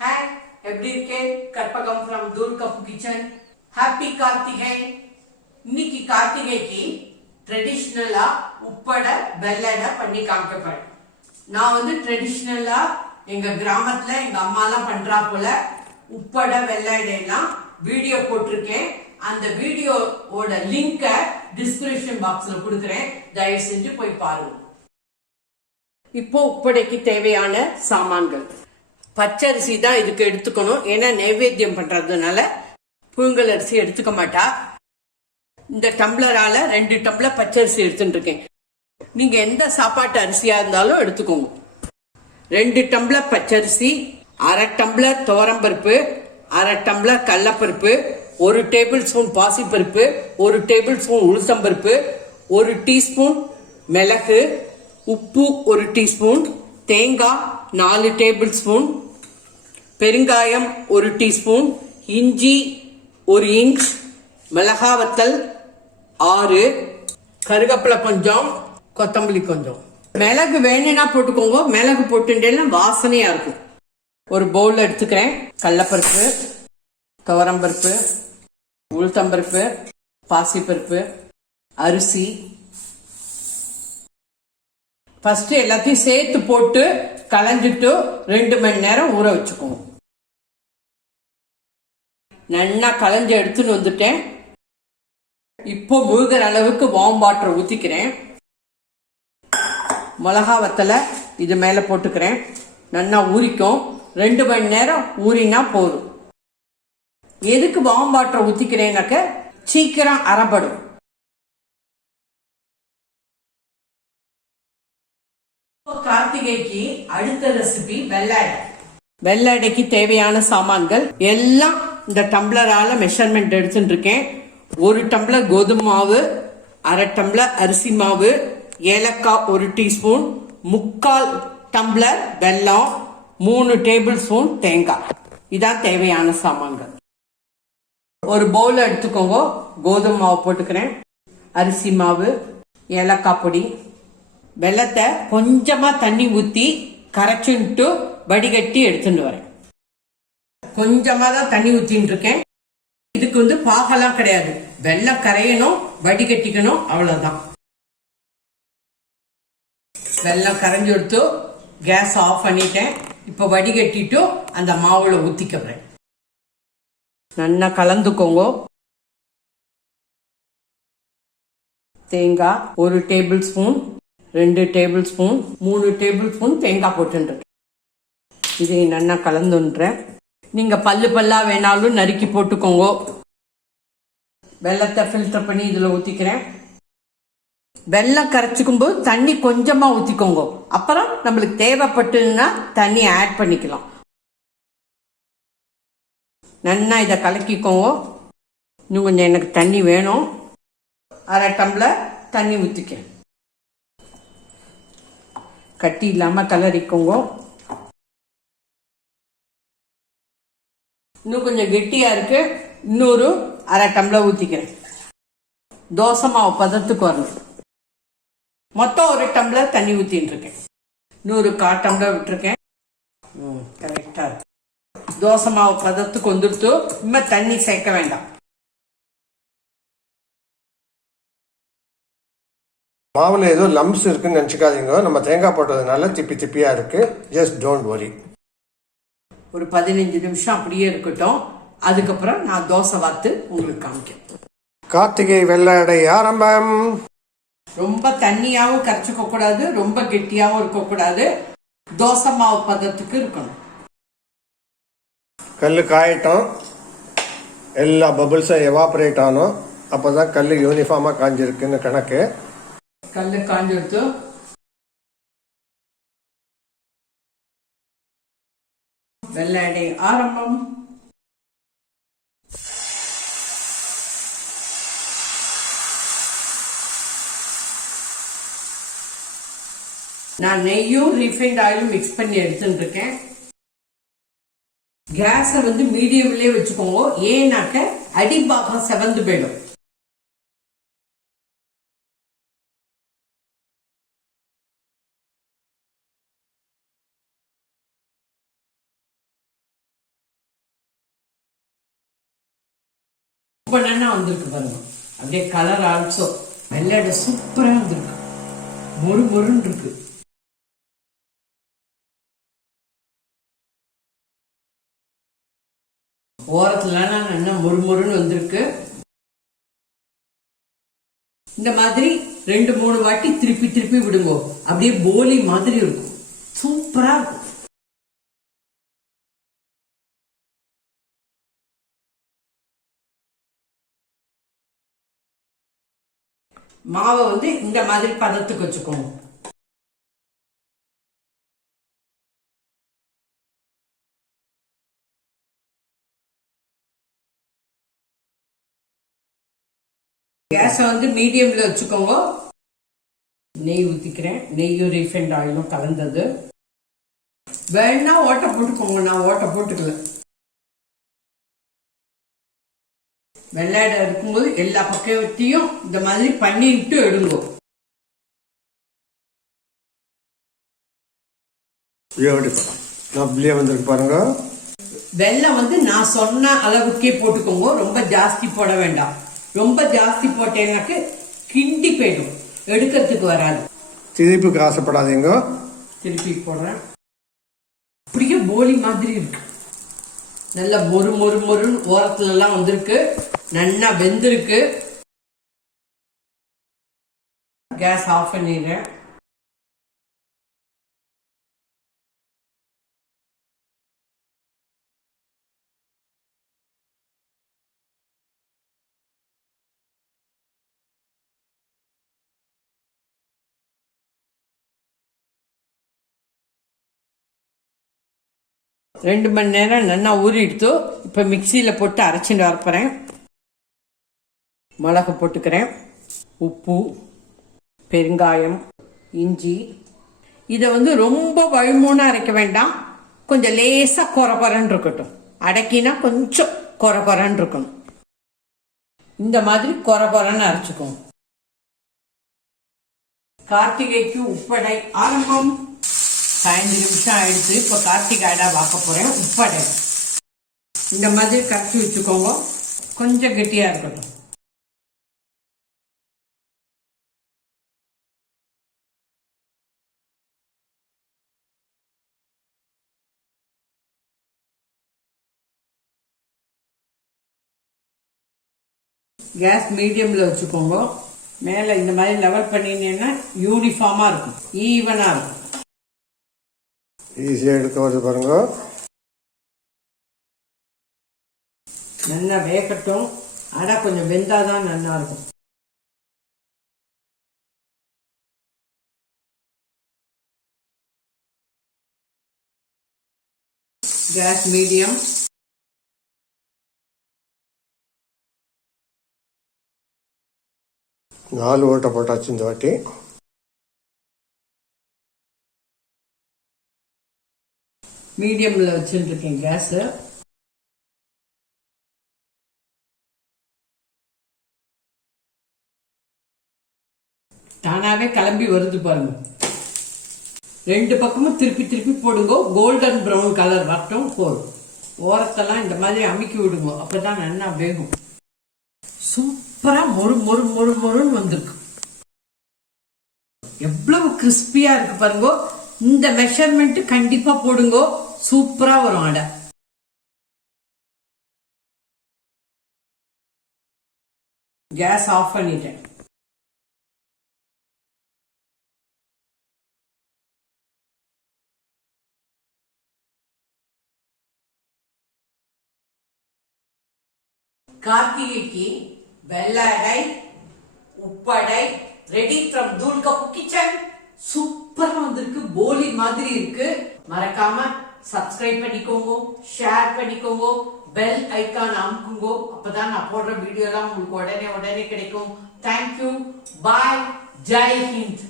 Hi எப்படி இருக்கேன் Karpagam from தூர்கப் kitchen happy Karthigai. இன்னைக்கு கார்த்திகைக்கு ட்ரெடிஷ்னலா உப்பட வெள்ளட பண்ணி காமிக்க நான் வந்து ட்ரெடிஷ்னலா எங்க கிராமத்துல எங்க அம்மாலாம் பண்றா போல உப்பட வெள்ளடையெல்லாம் வீடியோ போட்டிருக்கேன். அந்த வீடியோவோட லிங்கை டிஸ்கிரிப்ஷன் பாக்ஸ்ல கொடுக்குறேன். தயவு செஞ்சு போய் பாருங்க. இப்போ உப்படைக்கு தேவையான சாமான்கள். பச்சரிசி தான் இதுக்கு எடுத்துக்கணும். ஏன்னா நைவேத்தியம் பண்றதுனால புழுங்கல் அரிசி எடுத்துக்க மாட்டா. இந்த டம்ளரால ரெண்டு டம்ளர் பச்சரிசி எடுத்துட்டு இருக்கேன் நீங்க எந்த சாப்பாட்டு அரிசியா இருந்தாலும் எடுத்துக்கோங்க. ரெண்டு டம்ளர் பச்சரிசி அரை டம்ளர் துவரம்பருப்பு அரை டம்ளர் கடலப்பருப்பு ஒரு டேபிள் ஸ்பூன் பாசிப்பருப்பு ஒரு டேபிள் ஸ்பூன் உளுத்தம்பருப்பு ஒரு டீஸ்பூன் மிளகு உப்பு ஒரு டீஸ்பூன் தேங்காய் நாலு டேபிள் ஸ்பூன் பெருங்காயம் ஒரு டீஸ்பூன் இஞ்சி ஒரு இன்ச் மிளகா வத்தல் ஆறு கருவேப்பிலை கொஞ்சம் கொத்தமல்லி கொஞ்சம். மிளகு வேணும்னா போட்டுக்கோங்க. மிளகு போட்டுட்டேன்னா வாசனையா இருக்கும். ஒரு பவுல் எடுத்துக்கிறேன். கடலப்பருப்பு துவரம்பருப்பு உளுத்தம்பருப்பு பாசிப்பருப்பு அரிசி ஃபர்ஸ்ட் எல்லாத்தையும் சேர்த்து போட்டு களைஞ்சிட்டு ரெண்டு மணி நேரம் ஊற வச்சுக்குவோம். நல்லா களைஞ்சி எடுத்துன்னு வந்துட்டேன். இப்போ முழுகிற அளவுக்கு வார்ம் வாட்டர் ஊத்திக்கிறேன். மிளகா வத்தலை இது மேல போட்டுக்கிறேன். நல்லா ஊறிக்கும். ரெண்டு மணி நேரம் ஊறினா போதும். எதுக்கு வார்ம் வாட்டர் ஊத்திக்கிறேன்னாக்க சீக்கிரம் அறப்படும். கேக்கு அடுத்த ரெசிபி வெள்ளை வெள்ளடைக்கு தேவையான சாமான்கள் எல்லாம் இந்த டம்ளரால மெஷர்மெண்ட் எடுத்துட்டு இருக்கேன் ஒரு டம்ளர் கோதுமை மாவு அரை டம்ளர் அரிசி மாவு ஏலக்காய் ஒரு டீஸ்பூன் முக்கால் டம்ளர் வெல்லம் மூணு டேபிள் ஸ்பூன் தேங்காய். இதான் தேவையான சாமான்கள். ஒரு பவுல் எடுத்துக்கோங்க. கோதுமை மாவு போட்டுக்கிறேன். அரிசி மாவு ஏலக்காய் பொடி வெள்ளத்தை கொஞ்சமாக தண்ணி ஊற்றி கரைச்சுன்ட்டு வடிகட்டி எடுத்துட்டு வரேன். கொஞ்சமாக தான் தண்ணி ஊற்றின்னு இருக்கேன். இதுக்கு வந்து பாகெல்லாம் கிடையாது. வெள்ளம் கரையணும் வடிகட்டிக்கணும் அவ்வளோதான் வெள்ளம் கரைஞ்சு எடுத்து கேஸ் ஆஃப் பண்ணிட்டேன். இப்போ வடிகட்டிட்டு அந்த மாவுல ஊத்திக்க நல்லா கலந்துக்கோங்க. தேங்காய் ஒரு டேபிள் ஸ்பூன் ரெண்டு டேபிள் ஸ்பூன் மூணு டேபிள் ஸ்பூன் தேங்காய் போட்டுருக்கேன் இதை நல்லா கலந்துன்றேன். நீங்கள் பல்லு பல்லாக வேணாலும் நறுக்கி போட்டுக்கோங்க. வெள்ளத்தை ஃபில்டர் பண்ணி இதில் ஊற்றிக்கிறேன் வெள்ளம் கரைச்சிக்கும் போது தண்ணி கொஞ்சமாக ஊற்றிக்கோங்க அப்புறம் நம்மளுக்கு தேவைப்பட்டுன்னா தண்ணி ஆட் பண்ணிக்கலாம். நல்லா இதை கலக்கிக்கோங்க. இன்னும் கொஞ்சம் எனக்கு தண்ணி வேணும். அரை டம்ளர் தண்ணி ஊற்றிக்க கட்டி இல்லாமல் கலரிக்கோங்க இன்னும் கொஞ்சம் கெட்டியாக இருக்கு. இன்னொரு அரை டம்ளர் ஊற்றிக்கிறேன் தோசை மாவு பதத்துக்கு வரணும். மொத்தம் ஒரு டம்ளர் தண்ணி ஊற்றின்னு இருக்கேன். இன்னொரு கால் டம்ளர் விட்டுருக்கேன். ம் கரெக்டாக இருக்கு. தோசை மாவு பதத்துக்கு வந்துடுத்து. இனிமே தண்ணி சேர்க்க வேண்டாம். மாவுல ஏதோ லம்ஸ் இருக்குன்னு நினச்சிக்காதீங்க. நம்ம தேங்காய் போட்டதுனால திப்பி திப்பியா இருக்கு. ஜஸ்ட் டோன்ட் வரி ஒரு பதினஞ்சு நிமிஷம் அப்படியே இருக்கட்டும். அதுக்கப்புறம் நான் தோசை வாத்து உங்களுக்கு காமிக்கிறேன். கார்த்திகை வெள்ளடை ஆரம்பம். ரொம்ப தண்ணியாவும் கரைச்சிக்க கூடாது. ரொம்ப கெட்டியாவும் இருக்கக்கூடாது தோசை மாவு பதத்துக்கு இருக்கணும். கல் காயட்டும். எல்லா பபுள்ஸும் எவாபரேட் ஆனோம். அப்போதான் கல் யூனிஃபார்மாக காஞ்சிருக்குன்னு கணக்கு. கல்லு காஞ்செடுத்து வெள்ளாடை ஆரம்பம். நான் நெய்யும் ரீஃபைண்ட் ஆயிலும் மிக்ஸ் பண்ணி எடுத்துட்டு இருக்கேன் கேஸை வந்து மீடியம்லயே வச்சுக்கோங்க. ஏன்னாக்க அடிபாகம் செவந்து போயிடும். ரொம்ப நல்லா வந்திருக்கு பாருங்க. அப்படியே கலர் ஆல்சோ வெள்ளாடை சூப்பரா வந்திருக்கு. மொறு மொறுன்னு இருக்கு. ஓரத்துலலாம் நல்லா மொறுமொறுன்னு வந்திருக்கு. இந்த மாதிரி ரெண்டு மூணு வாட்டி திருப்பி திருப்பி விடுங்க. அப்படியே போலி மாதிரி இருக்கும். சூப்பரா இருக்கும். மாவை வந்து இந்த மாதிரி பதத்துக்கு வச்சுக்கோங்க. கேஸை வந்து மீடியம்ல வச்சுக்கோங்க. நெய் ஊத்திக்கிறேன். நெய்யும் ரீஃபைண்ட் ஆயிலும் கலந்தது. வேணா ஓட்டை போட்டுக்கோங்க. நான் ஓட்டை போட்டுக்கல. வெள்ளாடை இருக்கும்போது எல்லா பக்கத்தையும் இந்த மாதிரி பண்ணிட்டு எடுங்கோ. அப்படியே வந்திருக்கு பாருங்க. வெல்லம் வந்து நான் சொன்ன அளவுக்கே போட்டுக்கோங்க. ரொம்ப ஜாஸ்தி போட வேண்டாம். ரொம்ப ஜாஸ்தி போட்டேனாக்கு கிண்டி போயிடும். எடுக்கிறதுக்கு வராது. திதிப்புக்கு ஆசைப்படாதீங்க திருப்பி போடுறேன். அப்படியே போலி மாதிரி இருக்கு. நல்ல மொறு மொறு மொறுன்னு ஓரத்துல எல்லாம் வந்திருக்கு. நல்லா வெந்திருக்கு. கேஸ் ஆஃப் பண்ணிடுறேன். ரெண்டு மணி நேரம் நல்லா ஊறிடுத்து இப்போ மிக்சியில் போட்டு அரைச்சிட்டு வரப்போகிறேன் மிளகு போட்டுக்கிறேன். உப்பு பெருங்காயம் இஞ்சி. இதை வந்து ரொம்ப வழுமூணா அரைக்க வேண்டாம். கொஞ்சம் லேசாக கொர கொரன்னு இருக்கட்டும். அடக்கினா கொஞ்சம் கொர இருக்கணும். இந்த மாதிரி கொர கொரன்னு அரைச்சுக்கோங்க. கார்த்திகைக்கு உப்படை ஆரம்பம். பதினஞ்சு நிமிஷம் ஆயிடுச்சு. இப்போ கார்த்திகாயடா பார்க்க போறேன். உப்படை. இந்த மாதிரி கரைச்சி வச்சுக்கோங்க. கொஞ்சம் கெட்டியா இருக்கட்டும். கேஸ் மீடியம்ல வச்சுக்கோங்க. மேலே இந்த மாதிரி லெவல் பண்ணினீங்கன்னா யூனிஃபார்மா இருக்கும். ஈவனா இருக்கும். ஈஸியாக எடுக்க வருது பாருங்க. நல்லா வேகட்டும். அடை கொஞ்சம் வெந்தாதான் நல்லா இருக்கும். கேஸ் மீடியம் நாலு ஓட்டை போட்டாச்சு இந்த வாட்டி. மீடியம்ல வச்சுட்டு இருக்கேன் கேஸ் தானாவே கிளம்பி வருது பாருங்க. ரெண்டு பக்கமும் திருப்பி திருப்பி போடுங்க. கோல்டன் பிரவுன் கலர் வரட்டும் போதும். ஓரத்தெல்லாம் இந்த மாதிரி அமுக்கி விடுங்க. அப்பதான் நல்லா வேகும். சூப்பரா மொறு மொறு மொறு மொறுன்னு வந்திருக்கு. எவ்வளவு கிறிஸ்பியா இருக்கு பாருங்க. இந்த மெஷர்மெண்ட் கண்டிப்பா போடுங்க. சூப்பரா வரும் அடை கேஸ் ஆஃப் பண்ணிட்டேன். கார்த்திகைக்கு வெள்ளடை உப்படை ரெடி ஃப்ரம் தூள் கப்பு கிச்சன் சூப்பரா வந்திருக்கு போலி மாதிரி இருக்கு. மறக்காம சப்ஸ்கிரைப் பண்ணிக்கோங்க ஷேர் பண்ணிக்கோங்க பெல் ஐக்கான் அமுக்குங்க. அப்பதான் நான் போடுற வீடியோ எல்லாம் உங்களுக்கு உடனே உடனே கிடைக்கும். Thank you bye Jai Hind